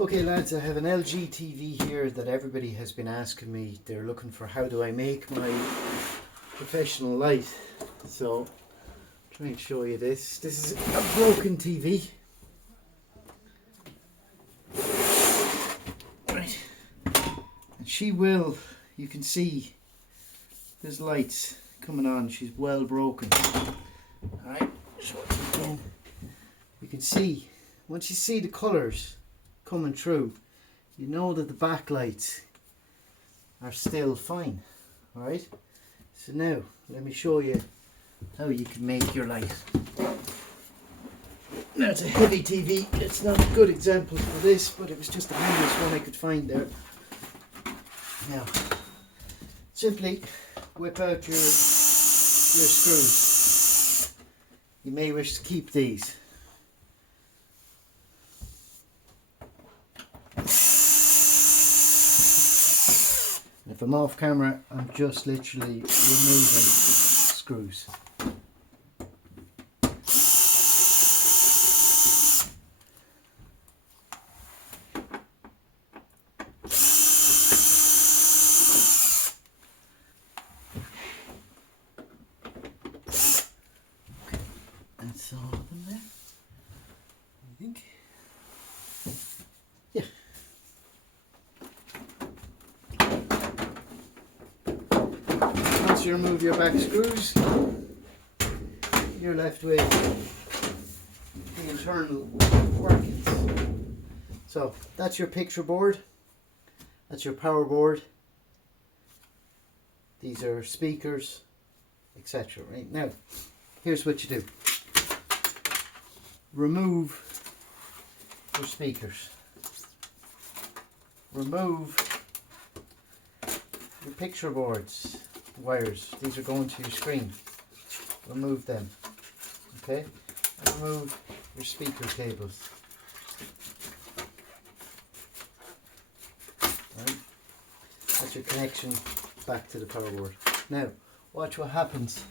Okay lads, I have an LG TV here that everybody has been asking me. They're looking for how do I make my professional light. So, try and show you this. This is a broken TV. Right. And she will, you can see there's lights coming on. She's well broken. Alright, show it again. You can see, once you see the colours coming through, you know that the backlights are still fine. Alright, so now let me show you how you can make your light. Now it's a heavy TV, it's not a good example for this, but it was just the handiest one I could find there. Now simply whip out your screws. You may wish to keep these. If I'm off camera, I'm just literally removing screws. That's all of them there, I think. Yeah. Once you remove your back screws, you're left with the internal workings. So that's your picture board, that's your power board, these are speakers, etc. Right now, here's what you do. Remove your speakers. Remove your picture boards, wires. These are going to your screen. Remove them. Okay? And remove your speaker cables. Right? That's your connection back to the power board. Now, watch what happens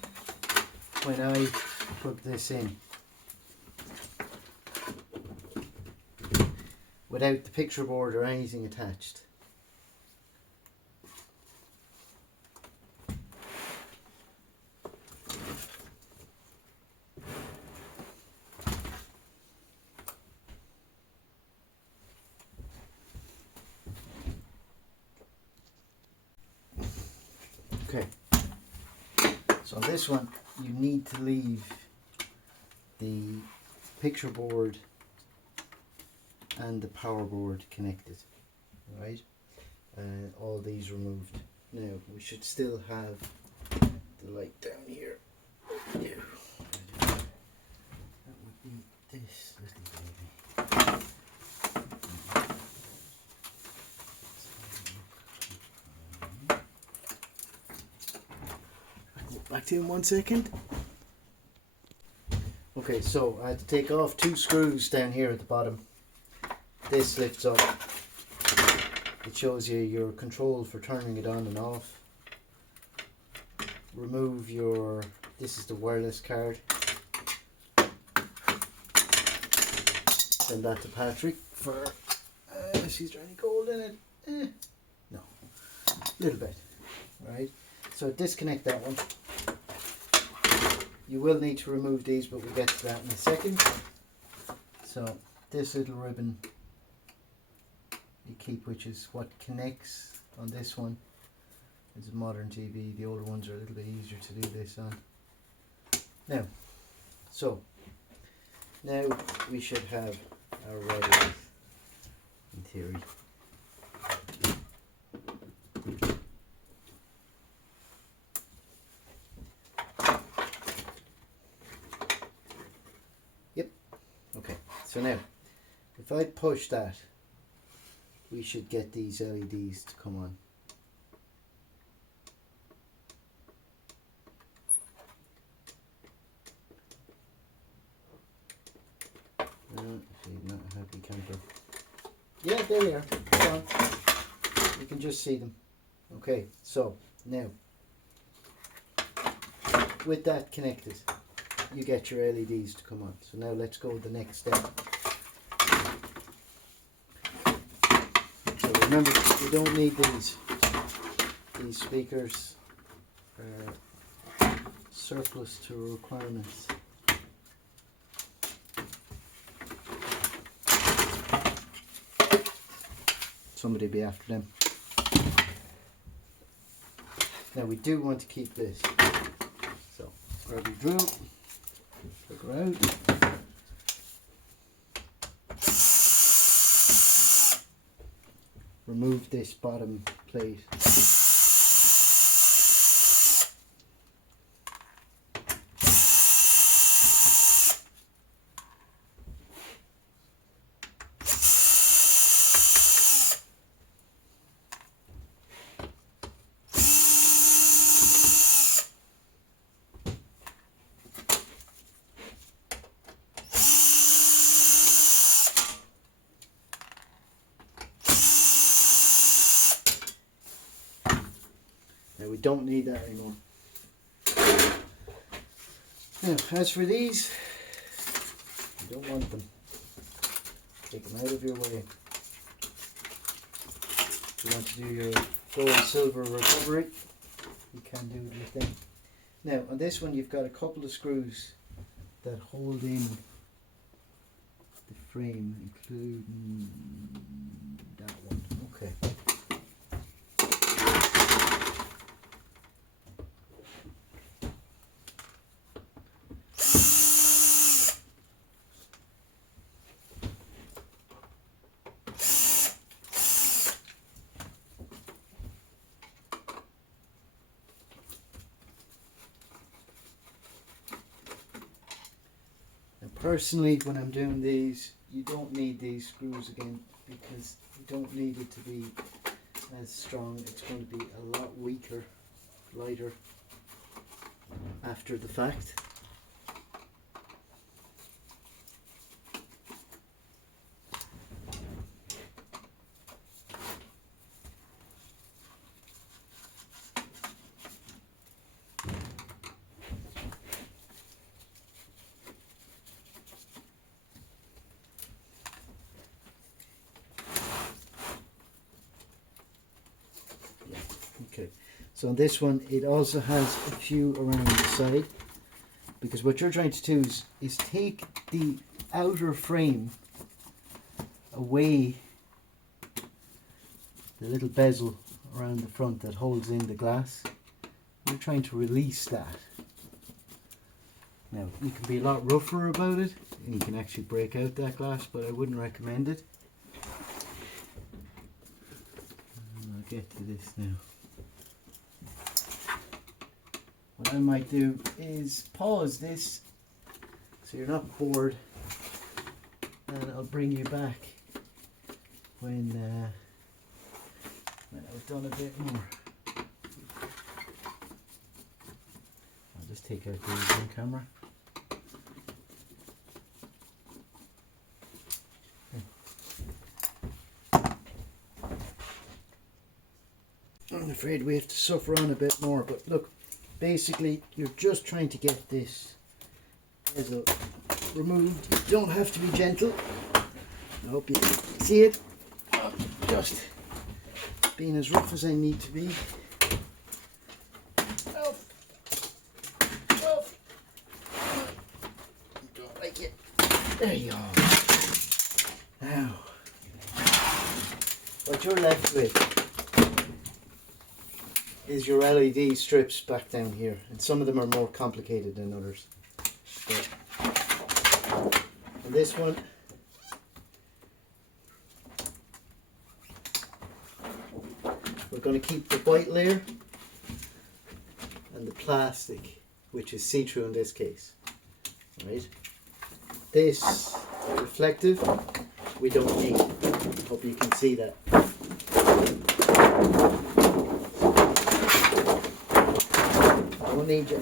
when I plug this in. Without the picture board or anything attached. Okay, so on this one you need to leave the picture board and the power board connected, right? All these removed. Now we should still have the light down here. That would be this little baby. I'll go back to in 1 second. Okay, so I had to take off 2 screws down here at the bottom. This lifts up. It shows you your control for turning it on and off. Remove your, this is the wireless card. Send that to Patrick for, is there any gold in it? No, a little bit, right? So disconnect that one. You will need to remove these, but we'll get to that in a second. So this little ribbon you keep, which is what connects on this one. It's a modern TV. The older ones are a little bit easier to do this on. Now, so now we should have our red light in theory. Yep. Okay. So now, if I push that, we should get these LEDs to come on. See, not a happy camper. Yeah, there they are. Come on. You can just see them. Okay, so now with that connected, you get your LEDs to come on. So now let's go to the next step. Remember, you don't need these. These speakers are surplus to requirements. Somebody be after them. Now we do want to keep this. So grab your drill, take her out. Remove this bottom plate. Now we don't need that anymore. Now, as for these, you don't want them. Take them out of your way. If you want to do your gold silver recovery, you can do it with them. Now, on this one, you've got a couple of screws that hold in the frame, including that one. Okay. Personally, when I'm doing these, you don't need these screws again because you don't need it to be as strong. It's going to be a lot weaker, lighter after the fact. Okay, so on this one it also has a few around the side, because what you're trying to do is take the outer frame away, the little bezel around the front that holds in the glass. You're trying to release that. Now you can be a lot rougher about it and you can actually break out that glass, but I wouldn't recommend it. And I'll get to this now. What I might do is pause this so you're not bored, and I'll bring you back when I've done a bit more. I'll just take out the zoom camera. I'm afraid we have to suffer on a bit more, but look. Basically, you're just trying to get this bezel removed. You don't have to be gentle. I hope you see it. I'm just being as rough as I need to be. Don't like it. There you go. Now, what you're left with is your LED strips back down here, and some of them are more complicated than others. But on this one, we're going to keep the white layer and the plastic, which is see-through in this case. Right? This reflective we don't need. Hope you can see that. Need you.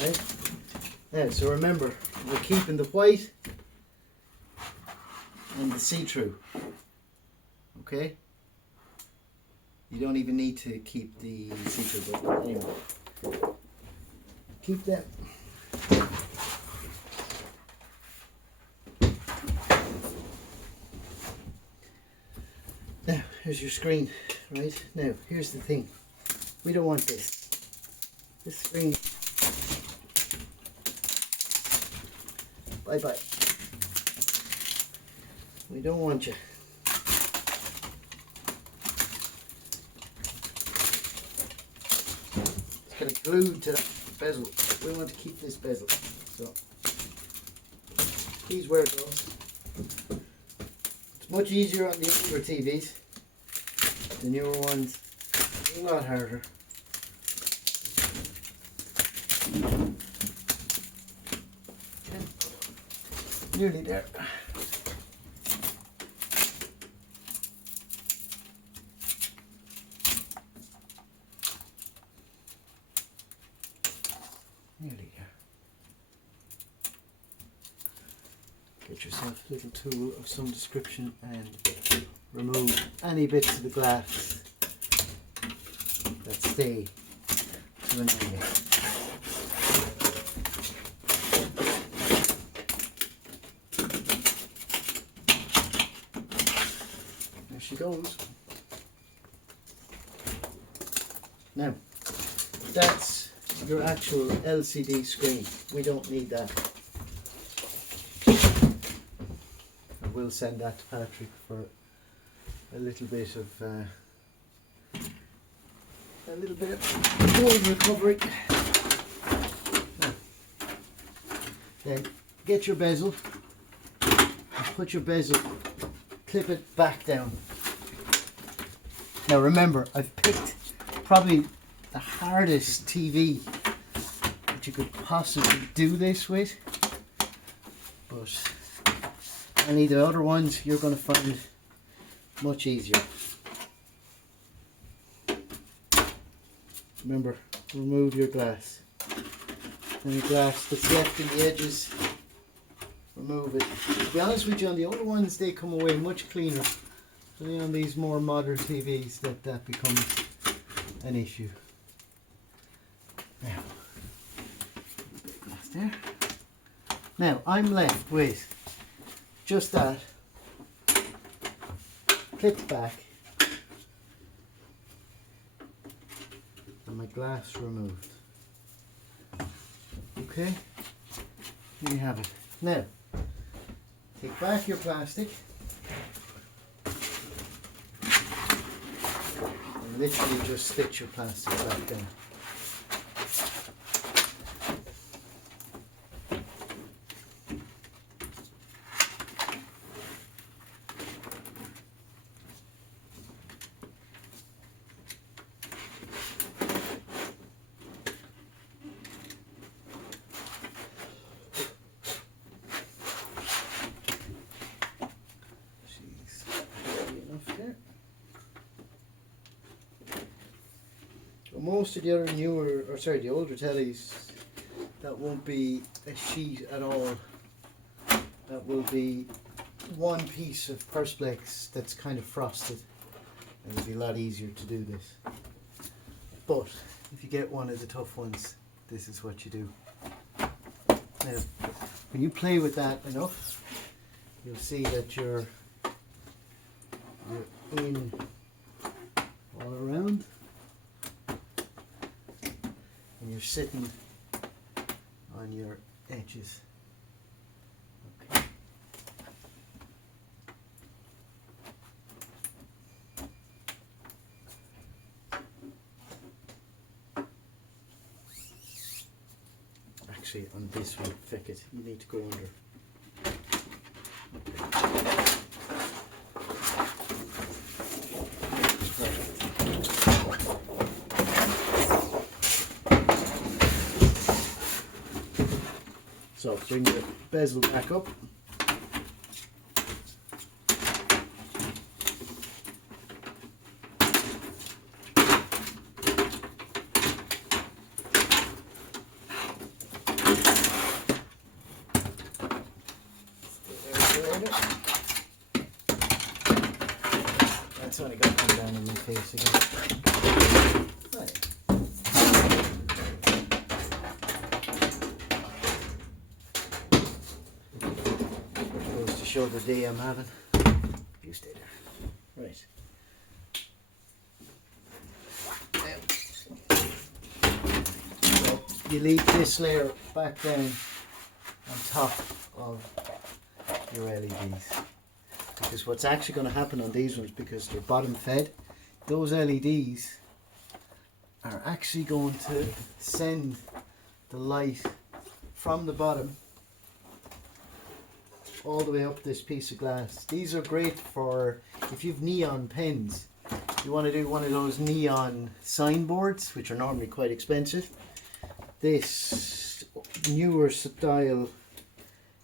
Right? Now, so remember, we're keeping the white and the see-through. Okay? You don't even need to keep the see-through, but anyway. Keep that. Here's your screen, right? Now, here's the thing. We don't want this. This screen. Bye-bye. We don't want you. It's kind of glued to that bezel. We want to keep this bezel. So, please wear gloves. It's much easier on the older TVs. The newer ones, a lot harder. Okay. Nearly there. Nearly there. Get yourself a little tool of some description and remove any bits of the glass that stay to the nail. There she goes. Now, that's your actual LCD screen. We don't need that. I will send that to Patrick for a little bit of gold recovery. Now, then get your bezel and put your bezel, clip it back down. Now remember, I've picked probably the hardest TV that you could possibly do this with, but any of the other ones you're going to find much easier. Remember, remove your glass. Any glass that's left in the edges, remove it. To be honest with you, on the older ones they come away much cleaner. So on these more modern TVs that becomes an issue. Now, glass there. Now I'm left with just that clipped back and my glass removed. Okay, here you have it. Now, take back your plastic and literally just stitch your plastic back down. Most of the other the older tellies, that won't be a sheet at all. That will be one piece of Perspex that's kind of frosted. It will be a lot easier to do this. But if you get one of the tough ones, this is what you do. Now, when you play with that enough, you'll see that you're in all around. And you're sitting on your edges. Okay. Actually, on this one, feck it, you need to go under. So bring the bezel back up. That's only got to come down in my face again. Right. Show the day I'm having. You stay there. Right. you leave this layer back down on top of your LEDs. Because what's actually going to happen on these ones, because they're bottom fed, those LEDs are actually going to send the light from the bottom all the way up this piece of glass. These are great for if you've neon pens. You want to do one of those neon signboards, which are normally quite expensive. This newer style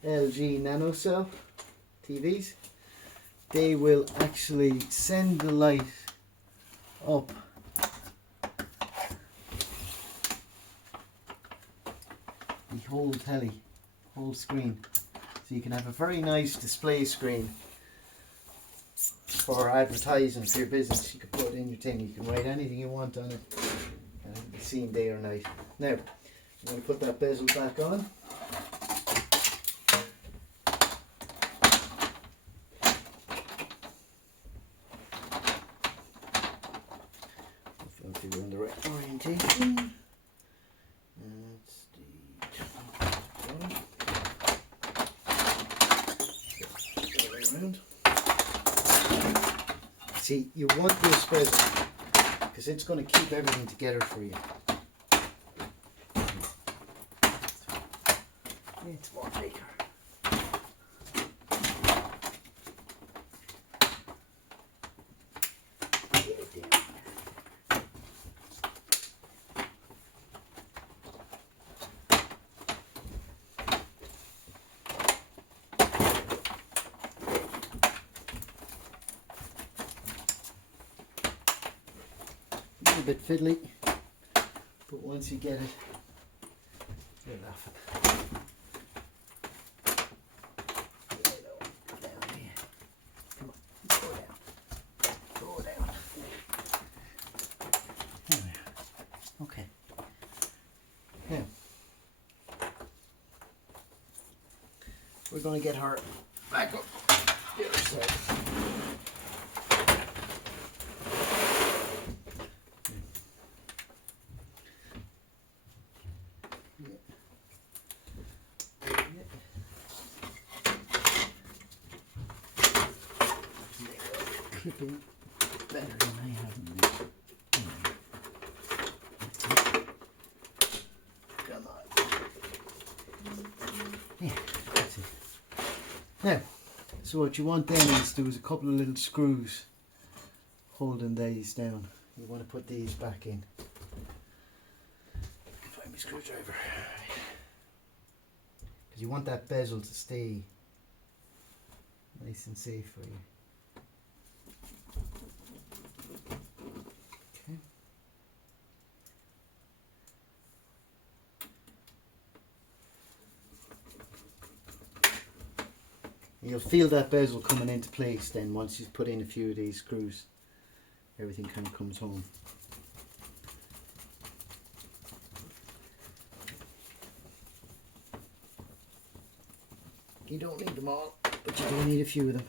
LG nanocell TVs, they will actually send the light up the whole telly, whole screen. So you can have a very nice display screen for advertising for your business. You can put it in your thing, you can write anything you want on it and it'll be seen day or night. Now, I'm going to put that bezel back on. Hopefully we're in the right orientation. That's the bottom. Go right around. See, you want this bezel because it's going to keep everything together for you. It's more bigger. A bit fiddly, but once you get it, you'll laugh at it. Down here. Come on, go down. Go down. There we are. Okay. Now, we're going to get her back up the other side. Clipping better than I have them. Come on. Yeah, that's it. Now, so what you want then is there was a couple of little screws holding these down. You want to put these back in. Find my screwdriver. Because you want that bezel to stay nice and safe for you. You'll feel that bezel coming into place then once you've put in a few of these screws. Everything kind of comes home. You don't need them all, but you do need a few of them.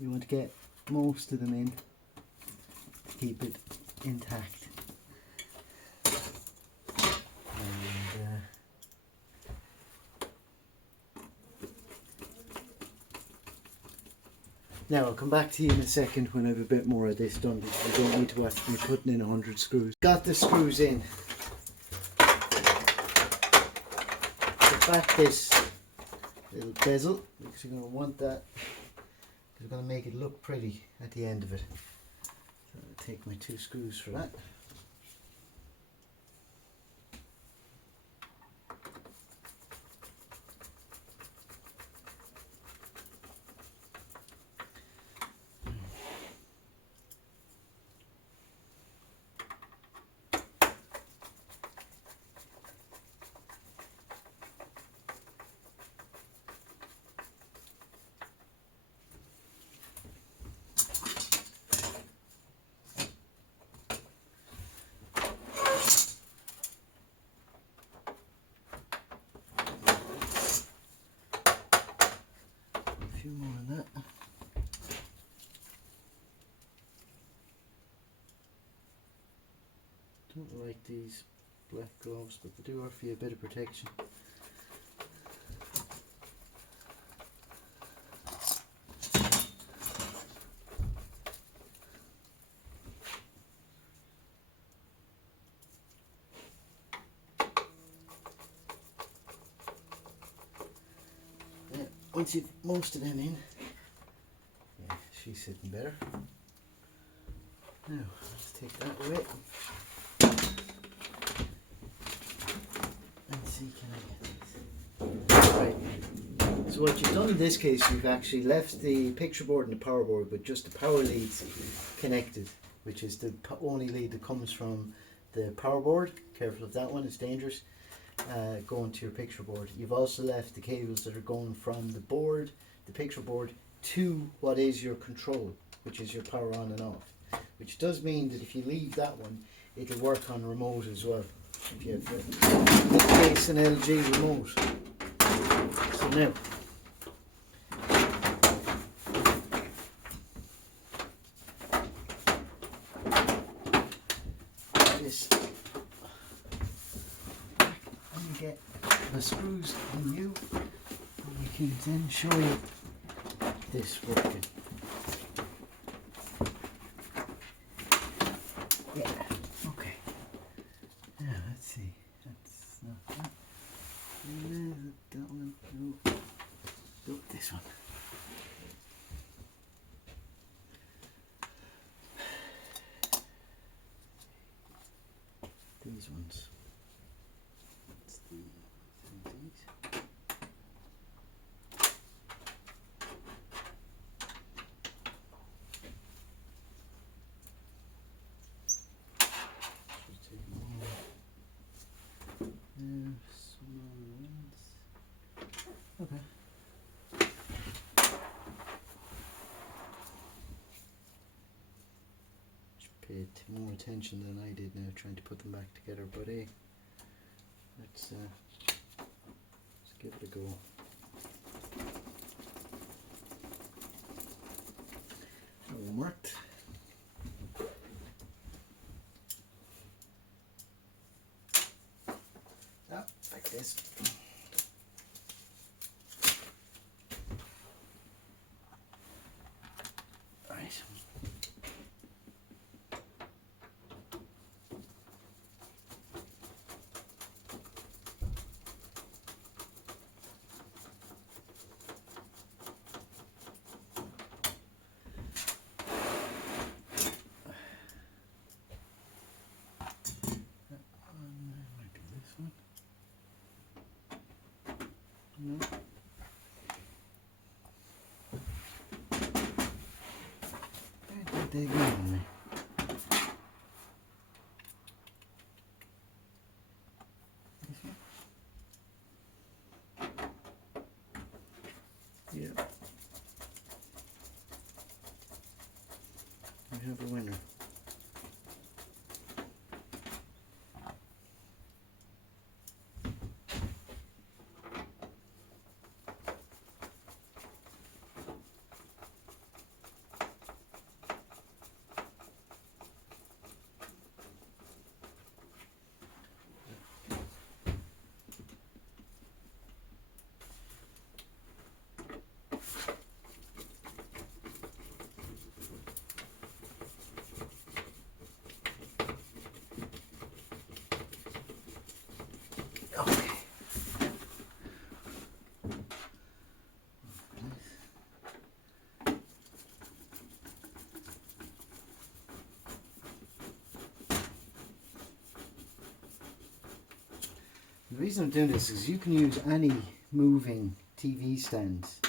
You want to get most of them in to keep it intact. And, now I'll come back to you in a second when I have a bit more of this done, because I don't need to have to be putting in 100 screws. Got the screws in. Put back this little bezel because you're going to want that. We're going to make it look pretty at the end of it. So I'll take my 2 screws for that. Don't like these black gloves, but they do offer you a bit of protection. Yeah, once you've most of them in, yeah, she's sitting better. Now, let's take that away. Let's see, can I get this? Right. So what you've done in this case, you've actually left the picture board and the power board with just the power leads connected, which is the only lead that comes from the power board. Careful of that one, it's dangerous. Going to your picture board. You've also left the cables that are going from the board, the picture board, to what is your control, which is your power on and off. Which does mean that if you leave that one, it'll work on remote as well. If you have, in this case, an LG remote. So now, this, and you get the screws in you, and we can then show you this working. Yeah, okay. Now let's see. That's not that. That one. No. No, this one. These ones. It's these. Okay. Should pay more attention than I did now trying to put them back together, but hey, let's give it a go. That one worked. Ah, like this. Right. I might do this one. No. Where did they go on me? This one? Yeah. We have a winner. Okay. The reason I'm doing this is you can use any moving TV stands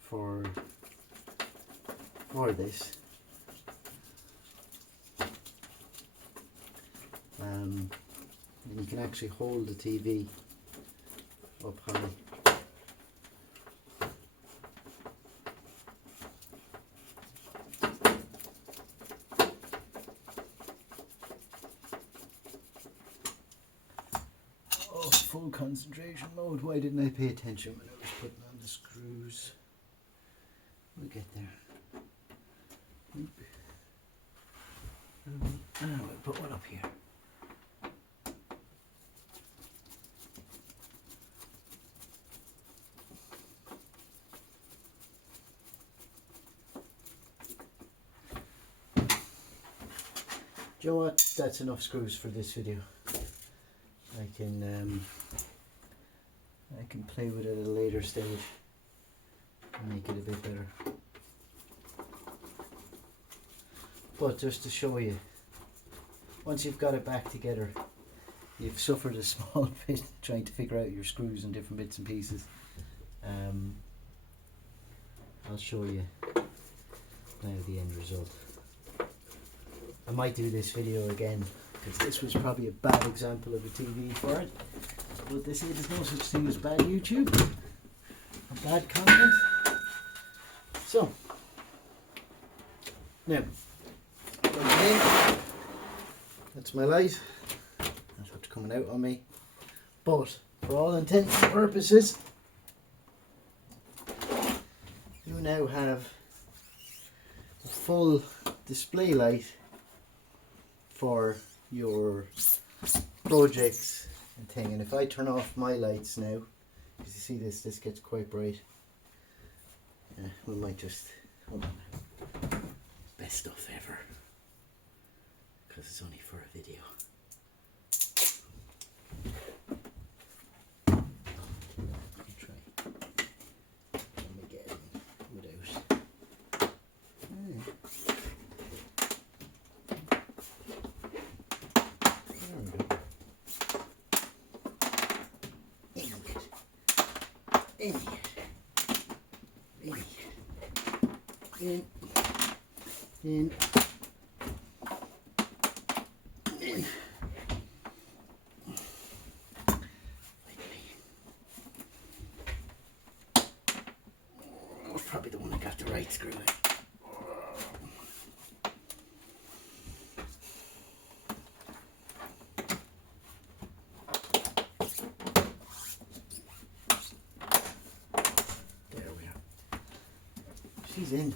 for this. And you can actually hold the TV up high. Oh, full concentration mode. Why didn't I pay attention when I was putting on the screws? We'll get there. We'll put one up here. Do you know what? That's enough screws for this video. I can play with it at a later stage and make it a bit better. But just to show you, once you've got it back together, you've suffered a small bit trying to figure out your screws and different bits and pieces. I'll show you now the end result. I might do this video again because this was probably a bad example of a TV for it, but they say there's no such thing as bad YouTube or bad content. So now plug it in. That's my light. That's what's coming out on me, but for all intents and purposes you now have a full display light for your projects and thing. And if I turn off my lights now, as you see this gets quite bright. We might just, hold on, best stuff ever, because it's only for a video. Let me try. Let me get it without. In. Oh, probably the one I got the right screw in. There we are. She's in.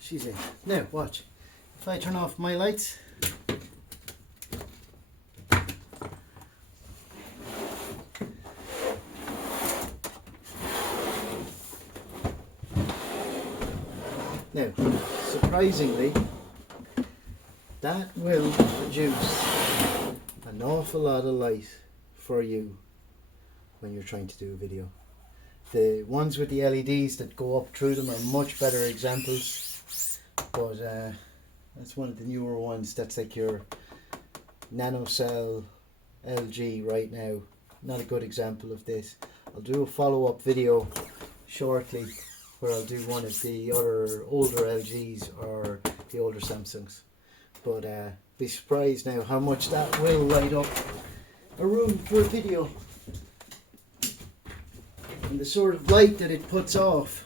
She's in. Now watch. If I turn off my lights, now surprisingly that will produce an awful lot of light for you when you're trying to do a video. The ones with the LEDs that go up through them are much better examples. But that's one of the newer ones. That's like your nanocell LG right now. Not a good example of this. I'll do a follow-up video shortly where I'll do one of the other older LGs or the older Samsungs. But be surprised now how much that will light up a room for a video. And the sort of light that it puts off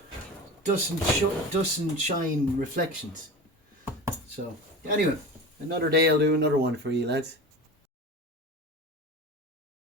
doesn't shine reflections. So anyway, another day I'll do another one for you lads.